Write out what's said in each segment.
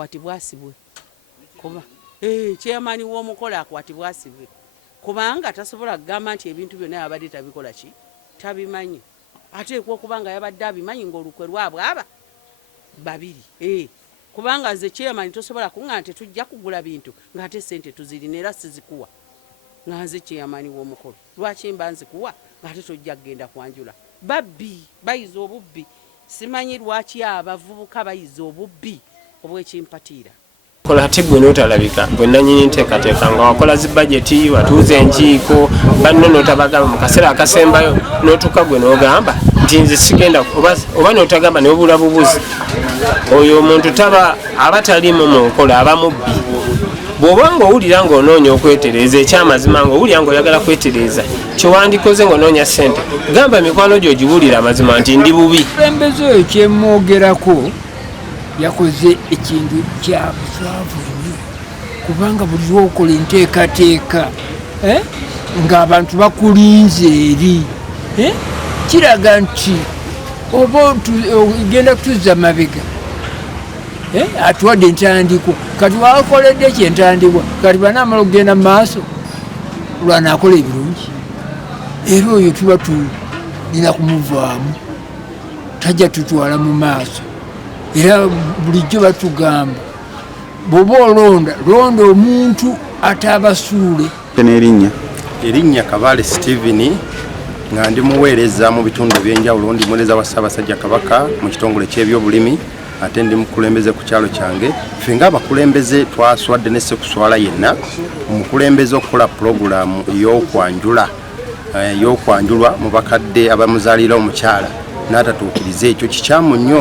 akwatibwa asibwe kuba chairman w'omukolo akwatibwa asibwe kubanga tasobola kugamba nti ebintu byonna yabadde tabikola ki tabimanyi ateekwa okuba nga yabadde abimanyi ng'olukwe lwabwe aba babiri kubanga nze chairman tosobola kuŋŋa nti tujja kugula bintu ng'ate sente tuzirina era sizikuwa nga nze chairman w'omukolo lwaki mba nzikuwa ng'ate tojja kugenda kwanjula babbi bayiza obubbi simanyi lwaki abavubuka bayiza obubbi obw'ekimpatiira kola ate gwe n'otalabika gwe nannyini nteekateeka nga wakola zi bajeti watuuza enkiiko banno n'otabagamba mu kaseera akasembayo n'otuuka gwe n'ogamba nti nze sigenda oba n'otagamba n'obula bubuzi oyo omuntu taba aba taliimu mu nkola aba mubbi bw'oba ng'owulira ng'onoonya okwetereeza ekyamazima ng'owulira ng'oyagala kwetereeza kyewandikoze ng'onoonya ssente gamba mikwano gyo giwulira amazima nti ndi bubi embeze oyo kyemwogerako yakoze ekintu kya buswavu nnyo kubanga buli lwokola enteekateeka ng'abantu bakulinze eri kiraga nti oba ogenda kutuuza mabega atuwadde entandikwa kati wakoledde ekyentandikwa kati banaamala okugenda mu maaso lwanaakola ebirungi era oyo tuba tulina kumuvaamu tajja tutwala mu maaso era bulijjo batugamba bw'oba londa omuntu ataabasuule. Erinnya Kabale Steven nga ndi muweereza mu bitundu ebyenjawulo ndi muweereza wa Ssaabasajja Kabaka mu kitongole ky'ebyobulimi ate ndi mukulembeze ku kyalo kyange. Ffe ng'abakulembeze twaswadde ne sekuswala yenna omukulembeze okukola pulogulaamu ey'okwanjulwa mu bakadde abamuzaalira omukyala n'atatuukiriza ekyo kikyamu nnyo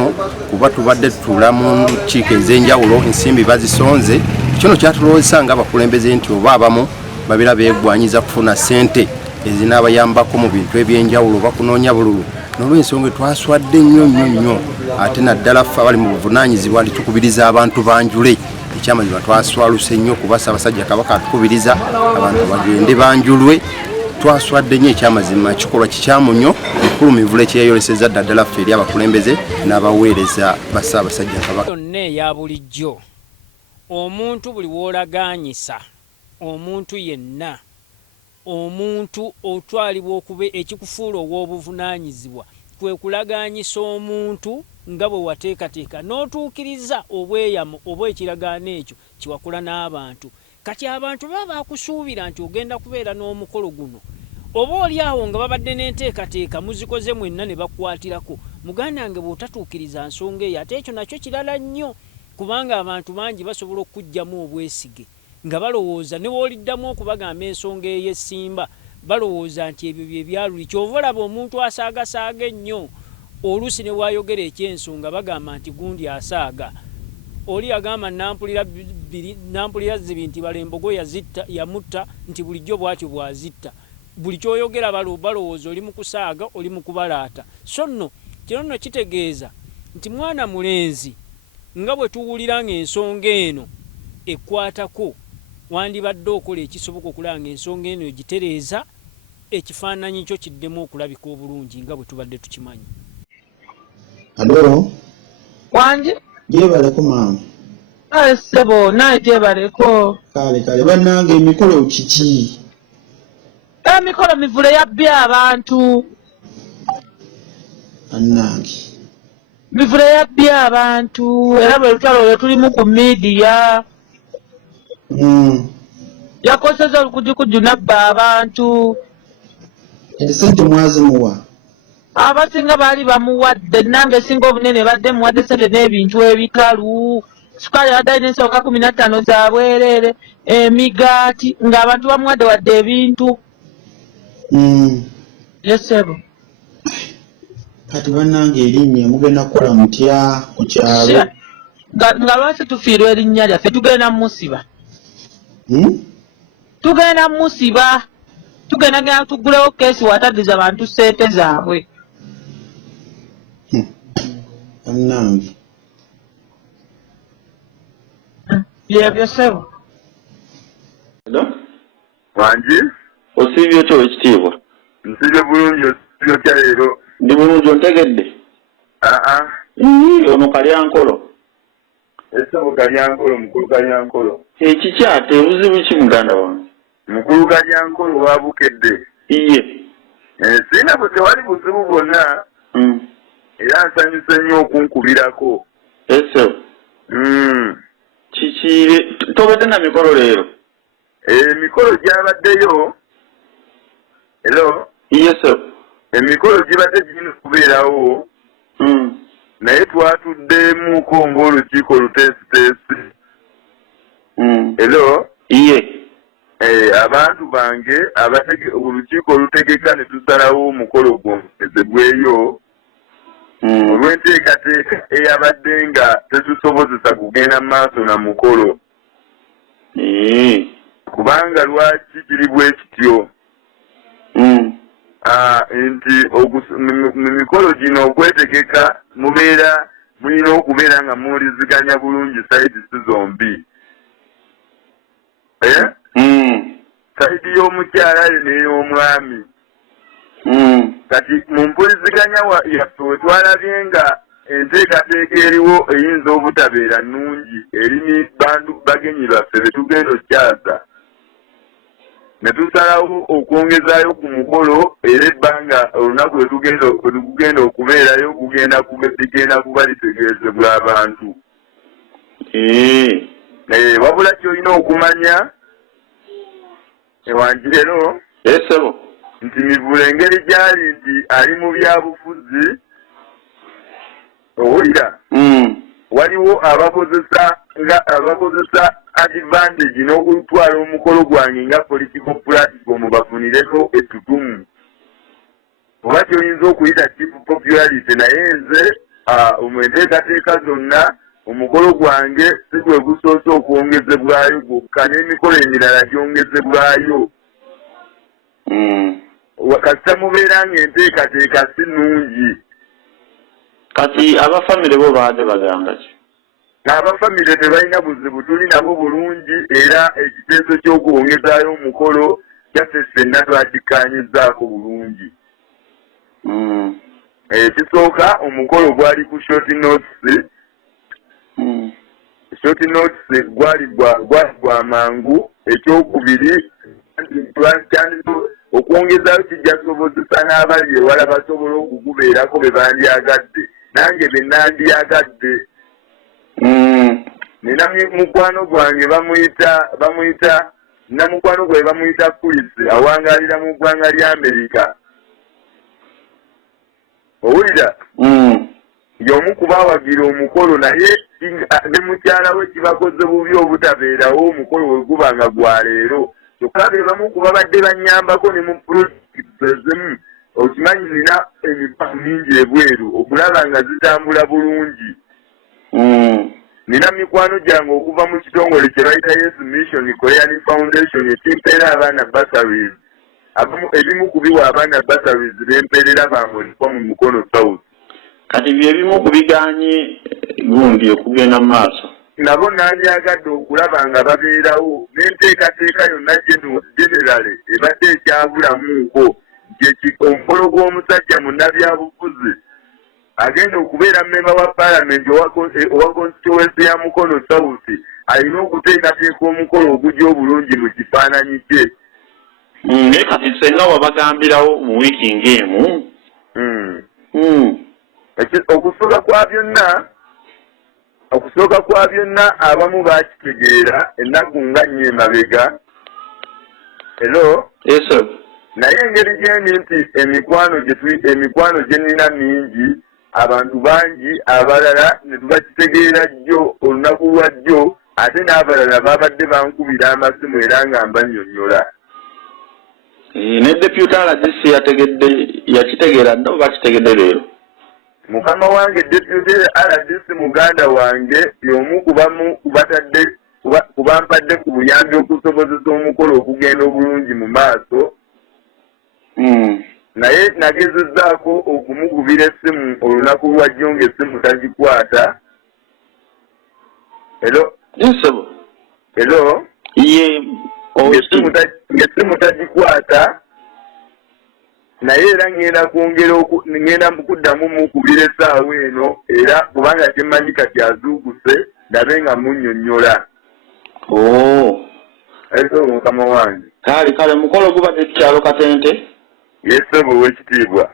kuba tubadde tutuula mu nkiiko ez'enjawulo ensimbi bazisonze. Kino kyatulowooza ng'abakulembeze nti oba abamu babeera beegwanyiza kufuna ssente ezinaabayambako mu bintu ebyenjawulo bakunoonya bululu n'olw'ensonga twaswadde nnyo ate naddala ffe abali mu buvunaanyizibwa nti tukubiriza abantu banjule. Ekyamazima twaswaluse nnyo kuba Ssaabasajja Kabaka atukubiriza abantu bagende banjulwe. Twaswadde nnyo ekyamazima kikolwa kikyamu nnyo ekkulumivule kyeyoleseza ddala ffe eri abakulembeze n'abaweereza ba Ssaabasajja Kabaka. Yonna eya bulijjo omuntu buli w'olagaanyisa omuntu yenna omuntu otwalibwa okuba ekikufuula ow'obuvunaanyizibwa kwe kulagaanyisa omuntu nga bwe wateekateeka n'otuukiriza obweyamo oba ekiragaano ekyo kiwakula n'abantu. Kati abantu baba bakusuubira nti ogenda kubeera n'omukolo guno oba oli awo nga babadde n'enteekateeka muzikoze mwenna ne bakwatirako muganda wange bw'otatuukiriza nsonga eyo ate ekyo nakyo kirala nnyo kubanga abantu bangi basobola okuggyamu obwesige nga balowooza ne wooliddamu okubagamba ensonga ey'essimba balowooza nti ebyo bye byaluli. Kyova olaba omuntu asaagasaaga ennyo oluusi ne waayogera ekyensonga bagamba nti gundi asaaga. Oli agamba nampulira zibi nti Balembogo yamutta nti bulijjo bwatyo bwazitta. Buli kyoyogera balowooza oli mu kusaaga oli mu kubalaata. So nno kino nno kitegeeza nti mwana mulenzi nga bwe tuwulira ng'ensonga eno ekwatako wandibadde okola ekisoboka okulaba ng'ensonga eno egitereeza ekifaananyi kyo kiddemu okulabika obulungi nga bwe tubadde tukimanyi. Alo wanje jebaleko maama. Sebo naye jebaleko. Kale bannange emikolo kiki? Emikolo mivule yabbye abantu. Annange mivule yabbye abantu era bwe lutalo lwe tulimu ku media. Yakoseza olukujjukuju nabba abantu. Ensente mwazimuwa? Abasinga baali bamuwadde nange singa obunene badde muwadde sente n'ebintu ebikalu. Sukali addayo n'ensooka 15 za bwereere emigaati ng'abantu bamuwadde wadde ebintu. Yesebo. Kati bannange erinnya mugenda kukola mutya ku kyalo? Nga lwaki tufiirwa erinnya lyaffe tugenda musiba. Tugenda musiba. Tugenda tugulewo keesi wataddiza abantu ssente zaabwe. Bannange. Byebyo sebo. Hello? Wanji? Osibye kyo ekitiibwa. Nsibye bulungi osibye kya leero. Ndi bulungi ontegedde? Ono Kalyankolo. Essebo Kalyankolo, mukulu Kalyankolo. Ekikyate buzibu ki muganda wange? Mukulu Kalyankolo wa Bukedde. Iye. Sina bwe tewali buzibu bwonna. Era nsanyuse nnyo okunkubirako. Essebo. Kiki tobadde na mikolo leero? Emikolo gyabaddeyo. Hello? Iye Ssebo. Emikolo gibadde girina okubeerawo. Naye twatuddeemuko ng'olukiiko luteesiteesi. Hello? Iye. Abantu bange olukiiko olutegeka ne tusalawo omukolo gwongezebweyo olw'enteekateeka eyabadde nga tetusobozesa kugenda maaso na mukolo. Kubanga lwaki kiri bwe kityo? Nti mu mikolo gino okwetegeka mulina okubeera nga muwuliziganya bulungi sayidisi zombi. Sayidi y'omukyala n'ey'omwami. Kati mu mpuliziganya yaffe we twalabye nga enteekateeka eriwo eyinza obutabeera nnungi eri bagenyi baffe be tugenda okyaza. Ne tusalawo okwongezaayo ku mukolo era ebbanga olunaku lwe tugenda okubeerayo ligenda kuba litegeezebwa abantu. Wabula kyolina okumanya ewanjirero Essebo nti Mivule engeri gyali nti ali mu byabufuzi owulira waliwo abakozesa advantage n'okutwala omukolo gwange nga political platform bafunireko ettutumu oba kyoyinza okuyita chief popularity. Naye nze mu enteekateeka zonna omukolo gwange si gwe gusoose okwongezebwayo gwokka, n'emikolo emirala gyongezebwayo. Kasita mubeera ng'enteekateeka si nnungi. Kati abafamire bo baadde bagamba ki? Abafamire tebalina buzibu, tuli nabo bulungi era ekiteeso ky'okwongezaayo omukolo kyaffe ffenna twakikkaanyizzaako bulungi. Ekisooka omukolo gwali ku short notice. Short notice gwali gwa mangu. Ekyokubiri okwongezaayo kijja kusobozesa n'abali ewala basobola okugubeerako be bandyagadde, nange be nandyagadde. Nina mukwano gwange bamuyita namukwano gwe bamuyita Kulisi awangaalira mu ggwanga lya Amerika. Owulira? Y'omu ku baawagira omukolo, naye ne mukyala we kibakoze bubi obutabeerawo omukolo we guba nga gwa leero. Kyokka be bamu ku babadde bannyambako ne mu pulojekiti ezimu okimanyi nina emipango mingi ebweru okulaba nga zitambula bulungi. Nina mikwano gyange okuva mu kitongole kye bayita Yesu Mission Korean Foundation ekimpeera abaana bursaries. Ebimu ku biwa abaana bursaries bempeerera bamulika mu Mukono South. Kati byebimu ku biganye gundi okugenda mu maaso. Nabo nandyagadde okulaba nga babeerawo n'enteekateeka yonna generale ebadde ekyabulamuko omukolo gw'omusajja munnabyabufuzi agenda okubeera mmemba wa paalamenti owa constituency ya Mukono South alina okuteekateeka omukolo ogujja obulungi mu kifaananyi kye. Naye kati senga wabagambirawo mu wiiki ng'emu. Okusooka kwa byonna abamu bakitegeera ennaku nga nnyo emabega. Hello? Eso. Naye engeri gyendi nti emikwano gye nnina mingi, abantu bangi abalala ne tubakitegeera jjo olunaku lwa jjo, ate n'abalala babadde bankubira amasimu era nga mbannyonnyola. Ne deputy RDC yakitegeera dda oba kitegedde leero? Mukama wange deputy RDC muganda wange y'omu kubampadde ku buyambi okusobozesa omukolo okugenda obulungi mu maaso. Naye nagezezzaako okumugubira essimu olunaku lwa jjo ng'essimu tagikwata. Hello? Nsebo. Hello? Ye. Ng'essimu tagikwata. Naye era ngenda kuddamu mukubira essaawa eno era kubanga kimmanyi kati azuukuse ndabe nga munnyonnyola. Eso mukama wange. Kale mukolo gubadde kyalo Katente. Yesebo w'ekitiibwa.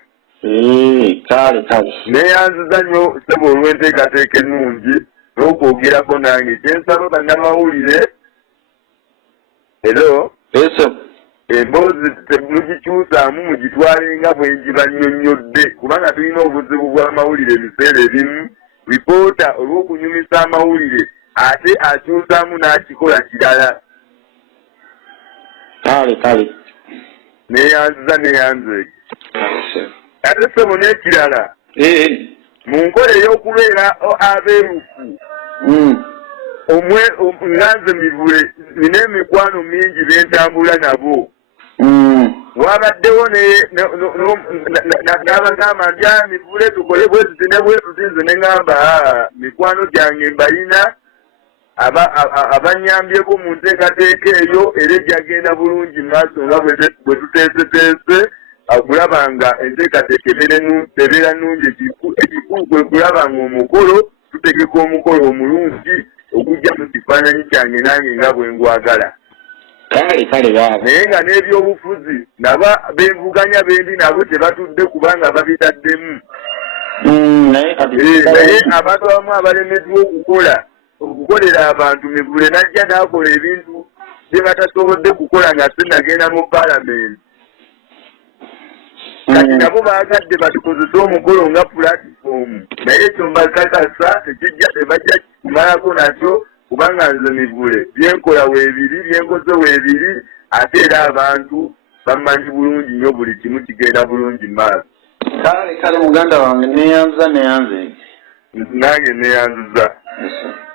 Kale. Neeyanziza nnyo ssebo olw'enteekateeka ennungi n'okwogerako nange. Kyensaba bannamawulire. Hello? Eso. Emboozi temugikyusaamu mugitwale nga bwe ngibannyonnyodde kubanga tulina obuzibu bw'amawulire ebiseera ebimu. Ripoota olw'okunyumisa amawulire ate akyusaamu n'akikola kirala. Kale. Neeyanze. Ate ssebo n'ekirala. Mu nkola ey'okubeera abeerufu. Nganze Mivule nina emikwano mingi bentambula nabo. Wabaddewo n'abagamba nti Mivule tukole bwetuti ne bwetuti nze ne ŋŋamba mikwano gyange mbalina abanyambyeko mu nteekateeka eyo era ejjagenda bulungi maaso nga bwe tuteeseteese okulaba nga enteekateeka ebeera nnungi. Ekikulu kwe kulaba nga omukolo tutegeka omukolo omulungi okujja mu kifaananyi kyange nange nga bwe ngwagala. Kale baba. Naye nga n'ebyobufuzi naba benvuganya bendi nabo tebatudde kubanga babitaddemu. Naye abantu abamu abalemeddwa okukolera abantu Mivule najja n'akola ebintu bye batasobodde kukola nga sinagenda mu paalamenti. Kati nabo baagadde batukozese omukolo nga pulatifomu. Naye ekyo mbakakasa tebajja kumalako nakyo kubanga nze Mivule byenkola weebiri byenkoze weebiri ate era abantu bamanyi bulungi nnyo buli kimu kigenda bulungi maaso. Kale muganda wange neeyanziza. Nange neeyanziza.